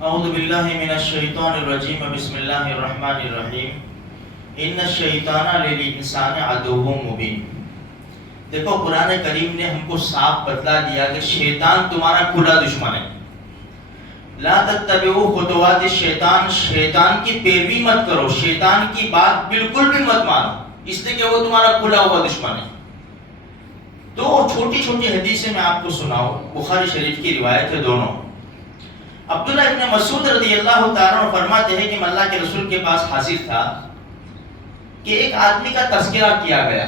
اعوذ باللہ من الشیطان الرجیم بسم اللہ الرحمن الرحیم ان الشیطان للانسان عدو مبین. دیکھو قرآن کریم نے ہم کو صاف بتلا دیا کہ شیطان تمہارا کھلا دشمن ہے. لا تتبعوا خطوات الشیطان, شیطان کی پیروی مت کرو, شیطان کی بات بالکل بھی مت مانو, اس لیے کہ وہ تمہارا کھلا ہوا دشمن ہے. تو چھوٹی چھوٹی حدیثیں میں آپ کو سناؤں, بخاری شریف کی روایت ہے دونوں. عبداللہ ابن مسعود رضی اللہ تعالیٰ عنہ فرماتے ہیں کہ اللہ کے رسول کے پاس حاضر تھا کہ ایک آدمی کا تذکرہ کیا گیا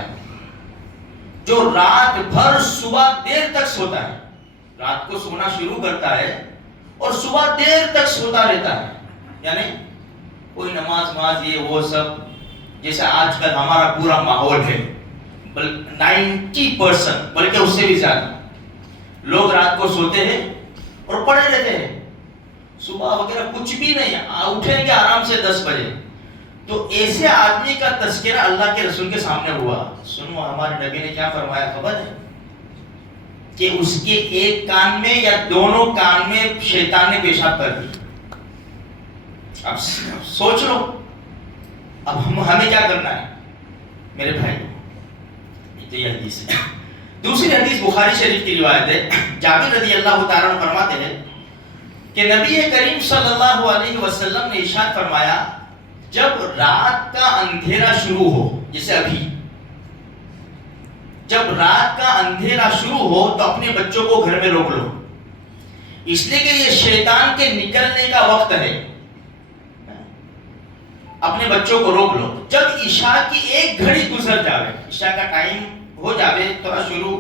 جو رات بھر صبح دیر تک سوتا ہے. رات کو سونا شروع کرتا ہے اور صبح دیر تک سوتا رہتا ہے. یعنی کوئی نماز یہ وہ سب جیسے آج کل ہمارا پورا ماحول ہے, 90% بلکہ اس سے بھی زیادہ لوگ رات کو سوتے ہیں اور پڑے رہتے ہیں, صبح وغیرہ کچھ بھی نہیں, اٹھیں گے آرام سے 10 بجے. تو ایسے آدمی کا تذکرہ اللہ کے رسول کے سامنے ہوا. سنو ہمارے نبی نے کیا فرمایا خبر ہے کہ اس کے ایک کان میں یا دونوں کان میں شیطان نے پیشاب کر دی. اب سوچ لو اب ہمیں کیا کرنا ہے میرے بھائی. یہ حدیث ہے. دوسری حدیث بخاری شریف کی روایت ہے. جابر رضی اللہ تعالیٰ عنہ فرماتے ہیں کہ نبی کریم صلی اللہ علیہ وسلم نے ارشاد فرمایا جب رات کا اندھیرا شروع ہو, جیسے ابھی جب رات کا اندھیرا شروع ہو تو اپنے بچوں کو گھر میں روک لو, اس لیے کہ یہ شیطان کے نکلنے کا وقت ہے. اپنے بچوں کو روک لو. جب عشاء کی ایک گھڑی گزر جاوے, عشاء کا ٹائم ہو جاوے تھوڑا شروع,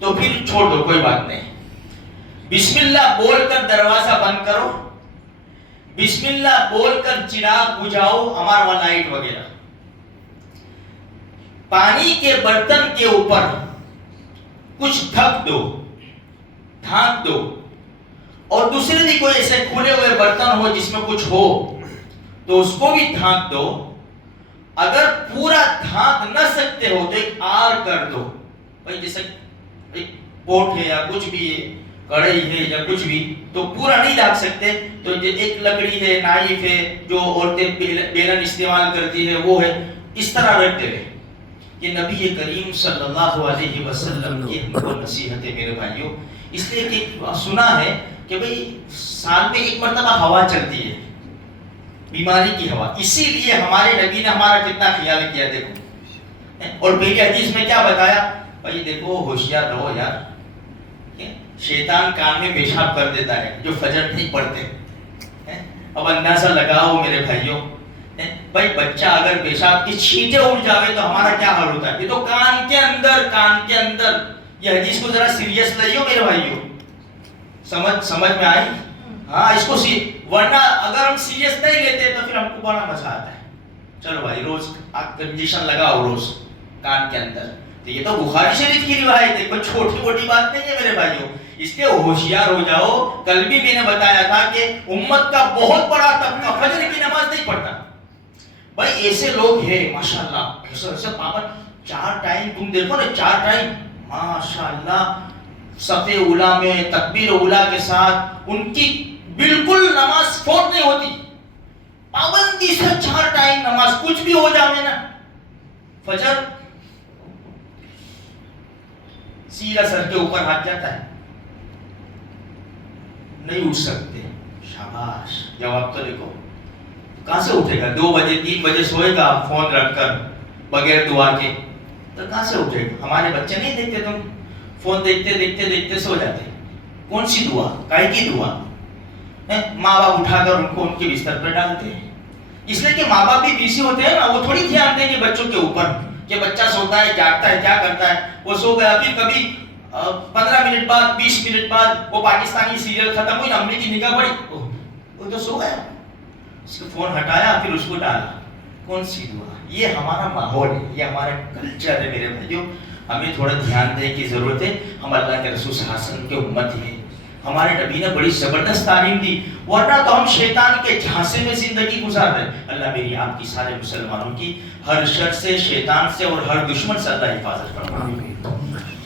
تو پھر چھوڑ دو, کوئی بات نہیں. بسم اللہ بول کر دروازہ بند کرو, بسم اللہ بول کر چراغ بجھاؤ, ہمارا والا لائٹ وغیرہ. پانی کے برتن کے اوپر کچھ ڈھک دو, ڈھانک دو, اور دوسرے بھی کوئی ایسے کھلے ہوئے برتن ہو جس میں کچھ ہو تو اس کو بھی ڈھانک دو. اگر پورا ڈھانک نہ سکتے ہو تو ایک آر کر دو, بھائی جیسے ایک پوٹ ہے یا کچھ بھی ہے, کڑھائی ہے یا کچھ بھی, تو پورا نہیں ڈھانک سکتے تو ایک لکڑی ہے, نائف ہے جو عورتیں بیلن استعمال کرتی ہے وہ ہے, اس طرح رکھتے رہے. یہ نبی کریم صلی اللہ علیہ وسلم کی ہم کو نصیحت ہے میرے بھائیوں. اس لیے کہ سنا ہے کہ بھئی سال میں ایک مرتبہ ہوا چلتی ہے, بیماری کی ہوا, اسی لیے ہمارے نبی نے ہمارا کتنا خیال کیا. دیکھو اور پہلی حدیث میں کیا بتایا, بھائی دیکھو ہوشیار رہو یار, شیطان کان میں پیشاب کر دیتا ہے جو فجر نہیں پڑھتے. اب اندازہ لگاؤ میرے بھائیوں, بھائی بچہ اگر پیشاب کی چھینٹیں اڑ جاوے تو ہمارا کیا حال ہوتا ہے. یہ تو کان کے اندر, کان کے اندر. یہ حدیث کو ذرا سیریس لئیو میرے بھائیوں, سمجھ میں آئی؟ ہاں اس کو ورنہ اگر ہم سیریس نہیں لیتے تو پھر ہم کو بڑا مزہ آتا ہے. چلو بھائی روز کنڈیشن لگاؤ روز کان کے اندر. تو یہ تو بخاری شریف کی روایت ہے, کوئی چھوٹی موٹی بات نہیں ہے میرے بھائیوں. اس لیے ہوشیار ہو جاؤ. کل بھی میں نے بتایا تھا کہ امت کا بہت بڑا طبقہ فجر کی نماز نہیں پڑھتا. بھائی ایسے لوگ ہیں ماشاءاللہ, ایسے پابند, 4 ٹائم تم دیکھو نا, 4 ٹائم ماشاءاللہ صف اولا میں تکبیر اولا کے ساتھ ان کی بالکل نماز فوت نہیں ہوتی. پابندی سے 4 ٹائم نماز, کچھ بھی ہو جائے نا فجر سیدھا سر کے اوپر ہاتھ جاتا ہے, نہیں اٹھ سکتے. شاباش, جواب تو دیکھو کہاں سے اٹھے گا. 2 بجے 3 بجے سوئے گا فون رکھ کر بغیر دعا کے, تو کہاں سے اٹھے گا. ہمارے بچے نہیں دیکھتے, تم فون دیکھتے دیکھتے دیکھتے سو جاتے. کون سی دعا, کائے کی دعا. ماں باپ اٹھا کر ان کو ان کے بستر پر ڈالتے ہیں, اس لیے کہ ماں باپ بھی بیسی ہوتے ہیں نا, وہ تھوڑی دھیان دیں گے بچوں کے اوپر کہ بچہ سوتا ہے جاگتا ہے کیا کرتا ہے. وہ سو گیا, پھر کبھی 15 منٹ بعد 20 منٹ بعد وہ پاکستانی سیریل ختم ہوئی, امی کی نگاہ پڑی, وہ تو سو گیا, اس کو فون ہٹایا پھر اس کو ڈالا. کون سی دعا. یہ ہمارا ماحول ہے, یہ ہمارا کلچر ہے میرے بھائیوں. ہمیں تھوڑا دھیان دینے کی ضرورت ہے. ہم اللہ کے رسول صلی اللہ علیہ وسلم کے امت ہیں. ہمارے نبی نے بڑی زبردست تعلیم دی, ورنہ تو ہم شیطان کے جھانسے میں زندگی گزار رہے. اللہ میری آپ کی سارے مسلمانوں کی ہر شر سے, شیطان سے اور ہر دشمن سے اللہ حفاظت فرمائے.